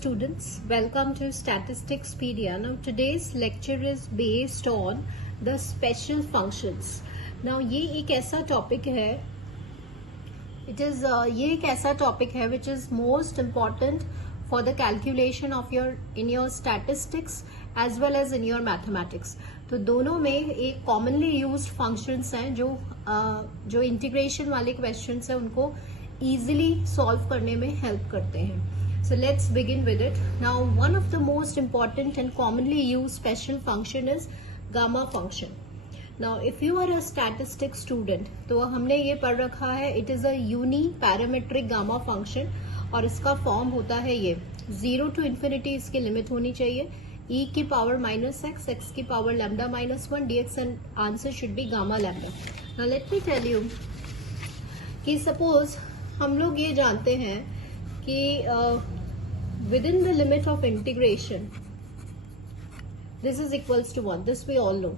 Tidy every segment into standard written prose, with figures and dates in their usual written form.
students, welcome to Statisticspedia. Now today's lecture is based on the special functions. Now ये एक ऐसा topic है, ये एक ऐसा topic है which is most important for the calculation of your statistics as well as in your mathematics. तो दोनों में एक commonly used functions हैं जो integration वाले questions हैं उनको easily solve करने में help करते हैं. So let's begin with it. Now one of the most important and commonly used special function is gamma function. Now if you are a statistics student तो हमने ये पढ़ रखा है it is a uniparametric gamma function और इसका form होता है ये 0 to infinity इसकी लिमिट होनी चाहिए e की पावर -x, x की power lambda -1 dx and answer should be gamma lambda. Now let me tell you कि suppose हम लोग ये जानते हैं कि within the limit of integration this is equals to 1, this we all know.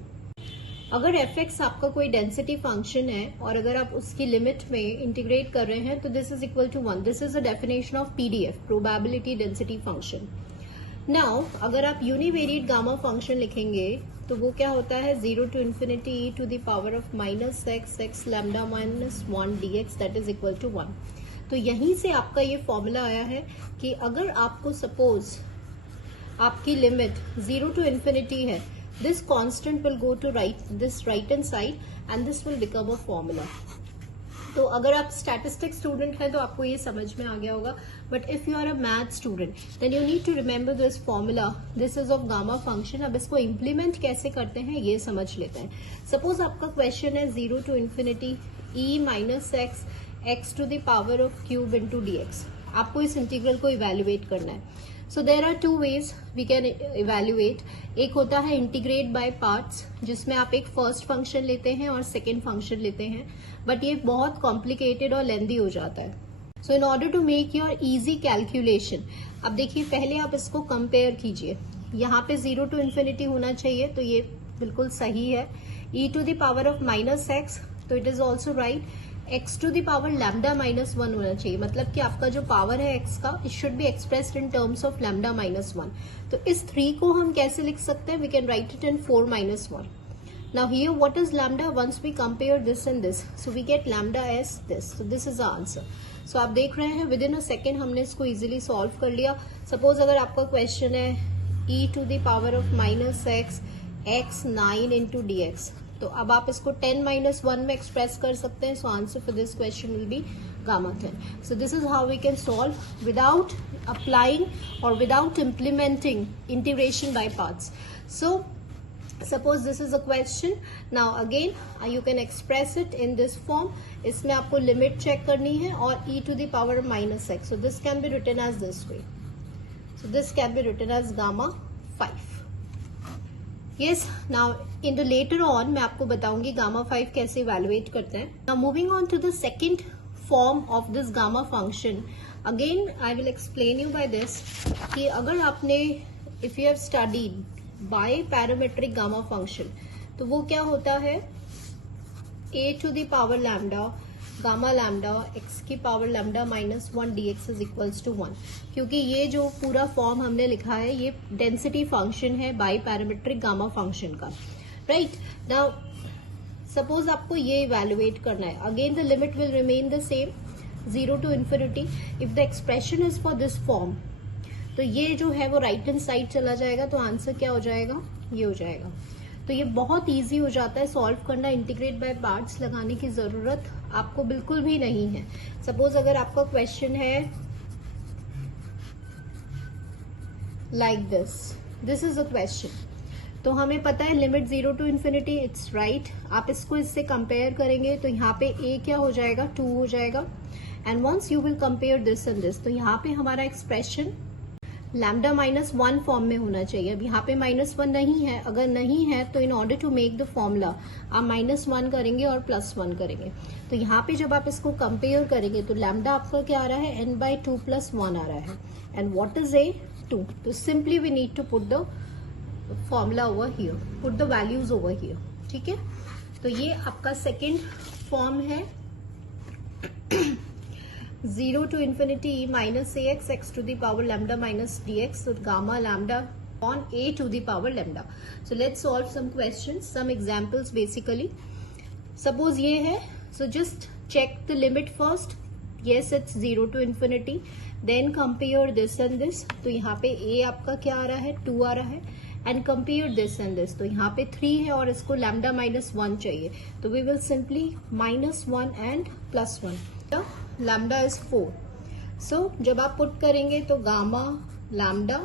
अगर fx आपका कोई डेंसिटी फंक्शन है और अगर आप उसकी लिमिट में इंटीग्रेट कर रहे हैं तो this is equal to 1. This is a definition of PDF, probability density function. Now अगर आप यूनिवेरिएट गामा फंक्शन लिखेंगे तो वो क्या होता है 0 to infinity e to the power of -x, x lambda -1 dx that is equal to 1. तो यहीं से आपका ये फॉर्मूला आया है कि अगर आपको सपोज आपकी लिमिट 0 to infinity है, this constant will go to this right hand side and this will become a formula. तो अगर आप स्टैटिस्टिक्स स्टूडेंट हैं तो आपको ये समझ में आ गया होगा, but if you are a math student then you need to remember this formula. This is of gamma function. अब इसको इम्प्लीमेंट कैसे करते हैं ये समझ लेते हैं. सपोज आपका क्वेश्चन है 0 to infinity e -x x to the power of cube into dx. आपको इस इंटीग्रल को इवेल्युएट करना है. So there are 2 ways we can evaluate. एक होता है इंटीग्रेट बाय पार्ट्स जिसमें आप एक फर्स्ट फंक्शन लेते हैं और सेकेंड फंक्शन लेते हैं, बट ये बहुत कॉम्प्लिकेटेड और लेंदी हो जाता है. So in order to make your easy calculation, अब देखिए पहले आप इसको कंपेयर कीजिए. यहाँ पे 0 to infinity होना चाहिए तो ये बिल्कुल सही है. e to the power of -x तो it is also right. x to the power lambda -1 होना चाहिए, मतलब कि आपका जो पावर है x का it should be expressed in terms of lambda -1. तो इस 3 को हम कैसे लिख सकते हैं? We can write it in 4 - 1. Now here what is lambda? Once we compare this and this, so we get lambda as this. So this is the answer. So आप देख रहे हैं within a second हमने इसको easily solve कर लिया. Suppose अगर आपका question है e to the power of -x x 9 into dx, तो अब आप इसको 10 - 1 में एक्सप्रेस कर सकते हैं. So answer for this question will be gamma 10. So this is how we can solve without applying और without implementing integration by parts. So suppose this is a question. Now again you can express it in this form. इसमें आपको limit check करनी है और e to the power -x. So this can be written as this way. So this can be written as gamma 5. Yes, now in the later on मैं आपको बताऊंगी gamma 5 कैसे evaluate करते हैं. Now moving on to the second form of this gamma function. Again I will explain you by this कि अगर आपने if you have studied biparametric gamma function तो वो क्या होता है a to the power lambda gamma lambda x की power lambda -1 dx is equals to 1. क्योंकि ये जो पूरा फॉर्म हमने लिखा है ये डेंसिटी फंक्शन है बाईपैरामेट्रिक गामा फंक्शन का. राइट नाउ सपोज आपको ये इवेल्युएट करना है. Again the limit will remain the same 0 to infinity. If the expression is for this form तो ये जो है वो राइट हैंड साइड चला जाएगा तो आंसर क्या हो जाएगा? ये हो जाएगा. तो ये बहुत इजी हो जाता है सॉल्व करना. इंटीग्रेट बाय पार्ट्स लगाने की जरूरत आपको बिल्कुल भी नहीं है. सपोज अगर आपका क्वेश्चन है like this is a question, तो हमें पता है limit 0 to infinity it's right. आप इसको इससे कंपेयर करेंगे तो यहाँ पे a क्या हो जाएगा? 2 हो जाएगा. And once you will compare this and this तो यहाँ पे हमारा एक्सप्रेशन लैम्डा -1 फॉर्म में होना चाहिए. अब यहाँ पे -1 नहीं है. अगर नहीं है तो in order to make the formula आप -1 करेंगे और +1 करेंगे. तो यहाँ पे जब आप इसको कंपेयर करेंगे तो लैम्डा आपका क्या आ रहा है? n/2 + 1 आ रहा है. And what is a? 2. तो simply we need to put the formula over here, put the values over here. ठीक है, तो ये आपका सेकेंड फॉर्म है. 0 to infinity e minus ax x to the power lambda minus dx, so gamma lambda on a to the power lambda. So let's solve some questions, some examples basically. Suppose ये है, so just check the limit first. Yes, it's 0 to infinity. Then compare this and this. तो यहाँ पे a आपका क्या आ रहा है, 2 आ रहा है. And compare this and this. तो यहाँ पे 3 है और इसको lambda minus 1 चाहिए. तो we will simply minus 1 and plus 1. Lambda is 4. So जब आप पुट करेंगे तो gamma lambda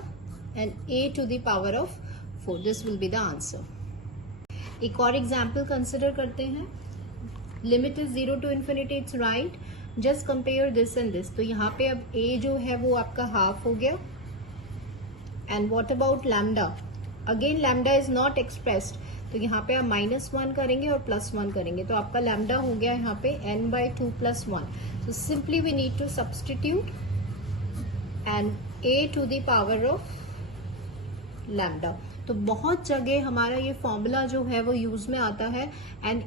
and a to the power of 4, this will be the answer. एक और एग्जाम्पल कंसिडर करते हैं. Limit is 0 to infinity, it's right. Just compare this and this. तो यहाँ पे अब ए जो है वो आपका हाफ हो गया. And what about lambda? Again lambda is not expressed, तो यहाँ पे आप -1 करेंगे और +1 करेंगे, तो आपका लैम्डा हो गया यहाँ पे n/2 + 1. So simply we need to substitute and a to the power of lambda. तो बहुत जगह हमारा ये फॉर्मूला जो है वो यूज में आता है. And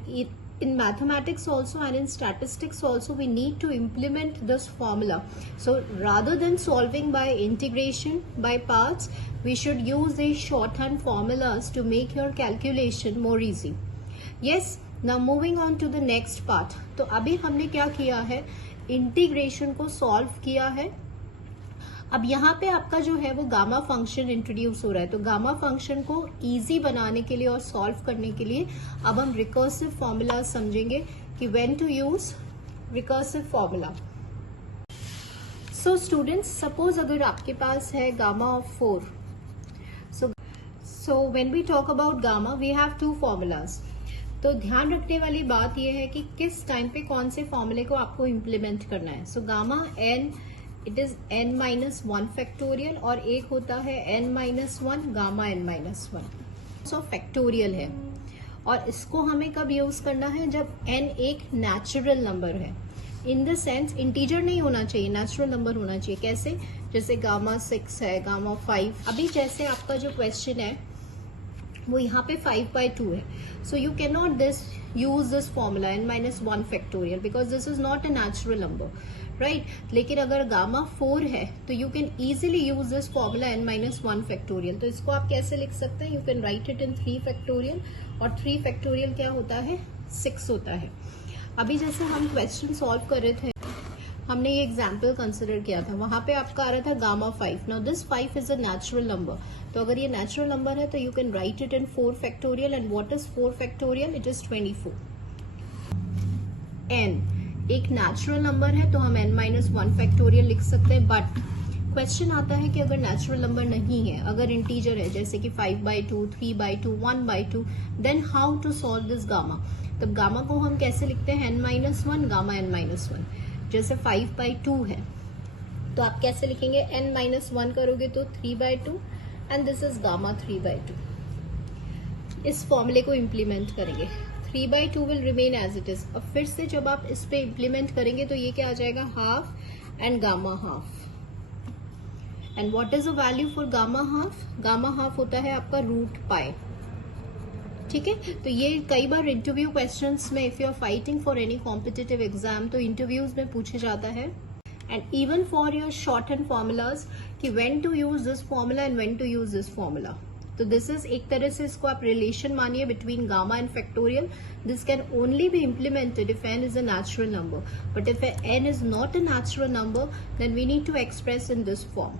in mathematics also and in statistics also we need to implement this formula. So rather than solving by integration by parts, we should use these shorthand formulas to make your calculation more easy. Yes, now moving on to the next part. तो अभी हमने क्या किया है, integration को solve किया है. अब यहाँ पे आपका जो है वो गामा फंक्शन इंट्रोड्यूस हो रहा है. तो गामा फंक्शन को इजी बनाने के लिए और सॉल्व करने के लिए अब हम रिकर्सिव फॉर्मूला समझेंगे कि when to use recursive formula. So students, suppose अगर आपके पास है gamma of 4. So when we talk about gamma we have 2 formulas. तो ध्यान रखने वाली बात यह है कि किस टाइम पे कौन से फॉर्मूले को आपको इम्प्लीमेंट करना है. So gamma n, it is n-1 factorial, और एक होता है n-1 गामा n-1. सो फैक्टोरियल है, और इसको हमें कब यूज करना है, जब n एक नेचुरल नंबर है. इन द सेंस इंटीजर नहीं होना चाहिए, नेचुरल नंबर होना चाहिए. कैसे? जैसे गामा 6 है, गामा 5. अभी जैसे आपका जो क्वेश्चन है वो यहाँ पे 5/2 है. So you can not use this formula n-1 factorial because this is not a natural number, right. लेकिन अगर गामा 4 है तो you can easily use this formula n-1 factorial. तो इसको आप कैसे लिख सकते हैं? You can write it in 3 factorial, और 3 फैक्टोरियल क्या होता है, 6 होता है. अभी जैसे हम क्वेश्चन सॉल्व कर रहे थे, हमने ये एग्जाम्पल कंसिडर किया था, वहां पे आपका आ रहा था gamma 5. Now this 5 is a natural number. तो अगर ये नेचुरल नंबर है तो you can write it in 4 factorial. And what is 4 factorial? It is 24. n एक नेचुरल नंबर है तो हम n-1 फैक्टोरियल लिख सकते हैं. बट क्वेश्चन आता है कि अगर नेचुरल नंबर नहीं है, अगर इंटीजर है, जैसे कि 5/2, 3/2, 1/2, then how to solve this gamma. तब गामा को हम कैसे लिखते हैं? n-1 gamma n-1. जैसे 5/2 है तो आप कैसे लिखेंगे? n-1 करोगे तो 3/2, एंड दिस इज गामा 3/2. इस फॉर्मूले को इम्प्लीमेंट करेंगे. 3/2 will remain as it is. अब फिर से जब आप इस पे इम्प्लीमेंट करेंगे तो ये क्या आ जाएगा? Half and gamma half. And what is the value for gamma half? Gamma half होता है आपका √π. ठीक है. तो ये कई बार इंटरव्यू क्वेश्चंस में, if you are fighting for any competitive exam, तो इंटरव्यूज में पूछे जाता है. And even for your short hand formulas कि when to use this formula and when to use this formula. तो दिस इज एक तरह से इसको आप रिलेशन मानिए between gamma and factorial. This can only be implemented if n is a natural number. But if n is not a natural number, then we need to express in this form.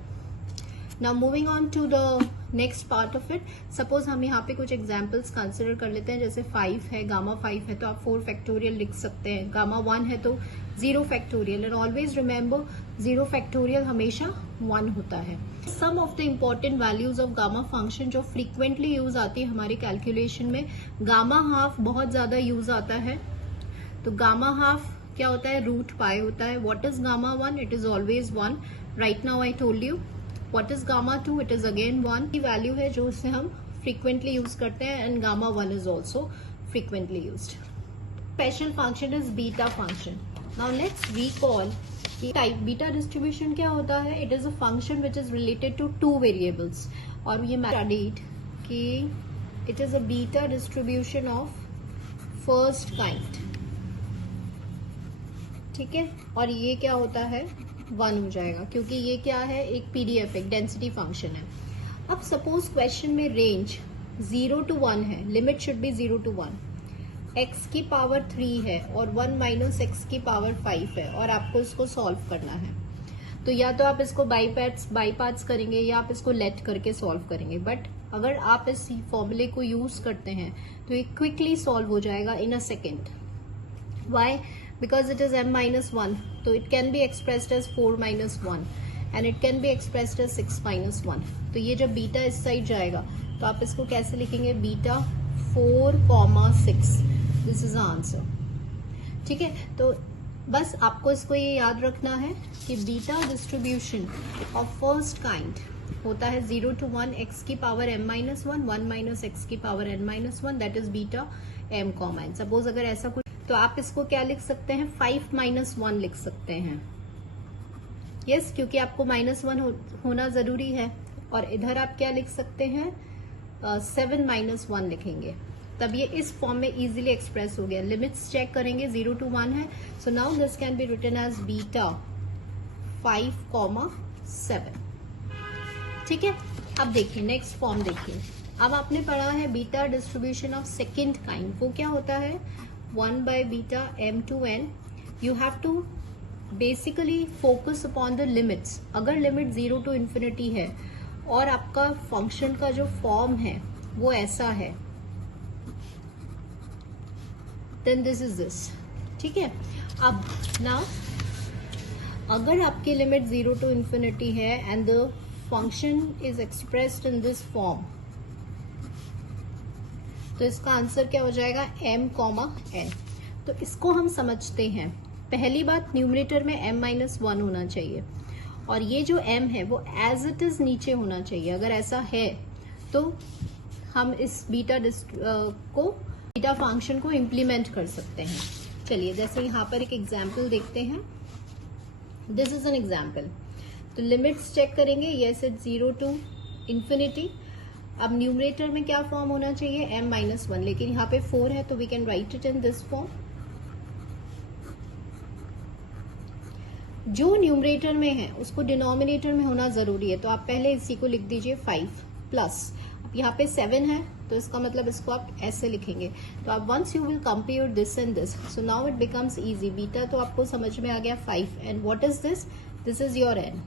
Now moving on to the next part of it. Suppose हम यहाँ पे कुछ examples consider कर लेते हैं. जैसे 5 है, gamma 5 है तो आप 4 फैक्टोरियल लिख सकते हैं. गामा 1 है तो 0 factorial. And always remember 0 factorial हमेशा 1 होता है. Some of the important values of gamma function जो फ्रीक्वेंटली यूज आती है हमारे कैलकुलेशन में, गामा हाफ बहुत ज्यादा यूज आता है. तो गामा हाफ क्या होता है? √π होता है. What is gamma 1? It is always 1. Right now I told you. What is gamma 2? It is again 1 की वैल्यू है जो उसे हम frequently यूज करते हैं. And gamma 1 is also frequently used. Special function is beta function. Now let's recall type beta distribution क्या होता है? It is a function which is related to 2 variables. और ये मैं studied कि it is a beta distribution of first kind. ठीक है, और ये क्या होता है 1 हो जाएगा, क्योंकि ये क्या है, एक पीडीएफ, एक डेंसिटी फंक्शन है। अब सपोज क्वेश्चन में रेंज 0 to 1 है, limit should be 0 to 1, x की पावर 3 है और 1 माइनस एक्स की पावर 5 है, और आपको इसको सॉल्व करना है। तो या तो आप इसको बाई पार्ट्स करेंगे या आप इसको लेट करके सॉल्व करेंगे, बट अगर आप इस फॉर्मूले को यूज करते हैं तो ये क्विकली सॉल्व हो जाएगा in a second. Why? Because it is m minus 1, तो it can be expressed as 4 minus 1 and it can be expressed as 6 minus 1। तो ये जब बीटा इस साइड जाएगा तो आप इसको कैसे लिखेंगे, बीटा 4,6, दिस इज आंसर। ठीक है, तो बस आपको इसको ये याद रखना है कि beta distribution of first kind होता है 0 to 1, x की power m minus 1, 1 minus x की power n minus 1, that is beta m comma n। Suppose अगर ऐसा कुछ, तो आप इसको क्या लिख सकते हैं, 5 minus 1 लिख सकते हैं। यस, क्योंकि आपको -1 होना जरूरी है, और इधर आप क्या लिख सकते हैं, 7 minus 1 लिखेंगे, तब ये इस फॉर्म में इजीली एक्सप्रेस हो गया। लिमिट्स चेक करेंगे, 0 to 1 है, so now this can be written as beta 5,7। ठीक है, अब देखिए नेक्स्ट फॉर्म देखिए। अब आपने पढ़ा है beta distribution of second kind, वो क्या होता है, 1 by beta m to n। You have to basically focus upon the limits. अगर लिमिट 0 to infinity है और आपका फंक्शन का जो फॉर्म है वो ऐसा है, देन दिस इज दिस। ठीक है, अब नाउ अगर आपकी लिमिट 0 to infinity है and the function is expressed in this form, तो इसका आंसर क्या हो जाएगा, m, n। तो इसको हम समझते हैं। पहली बात, न्यूमरेटर में m minus 1 होना चाहिए, और ये जो m है वो एज इट इज नीचे होना चाहिए। अगर ऐसा है तो हम इस बीटा फंक्शन को इम्प्लीमेंट कर सकते हैं। चलिए, जैसे यहाँ पर एक एग्जाम्पल देखते हैं। This is an example. तो लिमिट्स चेक करेंगे, यस इट 0 to infinity। अब न्यूमरेटर में क्या फॉर्म होना चाहिए, m minus 1, लेकिन यहाँ पे 4 है, तो we can write it in this form. जो न्यूमरेटर में है उसको डिनोमिनेटर में होना जरूरी है, तो आप पहले इसी को लिख दीजिए 5 प्लस, अब यहाँ पे 7 है, तो इसका मतलब इसको आप ऐसे लिखेंगे। तो आप once you will compare this and this, so now it becomes easy. Beta तो आपको समझ में आ गया 5, and what is this, this is your n।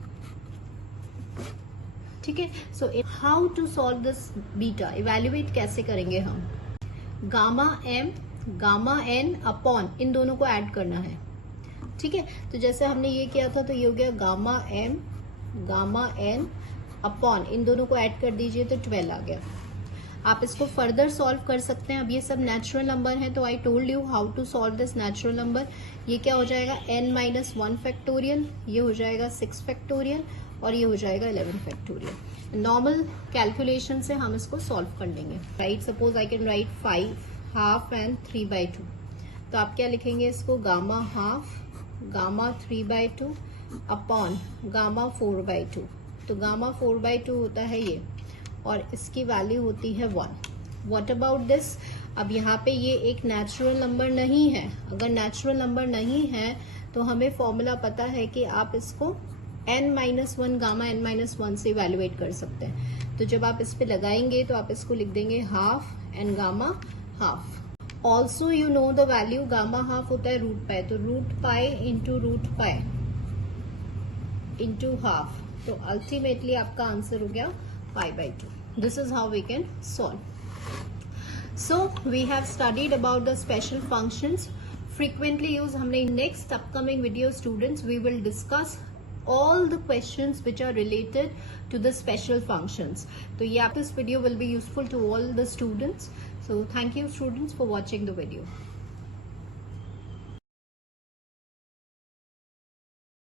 ठीक है, so how to solve this beta, evaluate कैसे करेंगे हम, gamma m gamma n upon इन दोनों को ऐड करना है। ठीक है, तो जैसे हमने ये किया था, तो ये हो गया gamma m gamma n upon इन दोनों को ऐड कर दीजिए, तो 12 आ गया। आप इसको फर्दर सॉल्व कर सकते हैं। अब ये सब नेचुरल नंबर है, तो I told you how to solve this natural number. ये क्या हो जाएगा, n minus 1 फैक्टोरियल, ये हो जाएगा 6 फैक्टोरियल, और ये हो जाएगा 11 फैक्टोरियल। नॉर्मल कैलकुलेशन से हम इसको सॉल्व कर लेंगे। Right, suppose I can write 5 half and 3/2। तो आप क्या लिखेंगे इसको, gamma half gamma 3/2 upon gamma 4/2। तो गामा 4/2 होता है ये, और इसकी वैल्यू होती है 1। व्हाट अबाउट दिस, अब यहाँ पे ये एक नेचुरल नंबर नहीं है। अगर नेचुरल नंबर नहीं है तो हमें फॉर्मूला पता है कि आप इसको n minus 1 gamma n minus 1 से इवेल्युएट कर सकते हैं। तो जब आप इस पे लगाएंगे तो आप इसको लिख देंगे half and gamma half. Also you know the value, gamma half होता है √π, तो √π इंटू √π इंटू हाफ, तो अल्टीमेटली आपका आंसर हो गया π/2। This is how we can solve. So we have studied about the special functions frequently used। हमने next upcoming video students we will discuss all the questions which are related to the special functions. So yeah, this video will be useful to all the students. So thank you students for watching the video.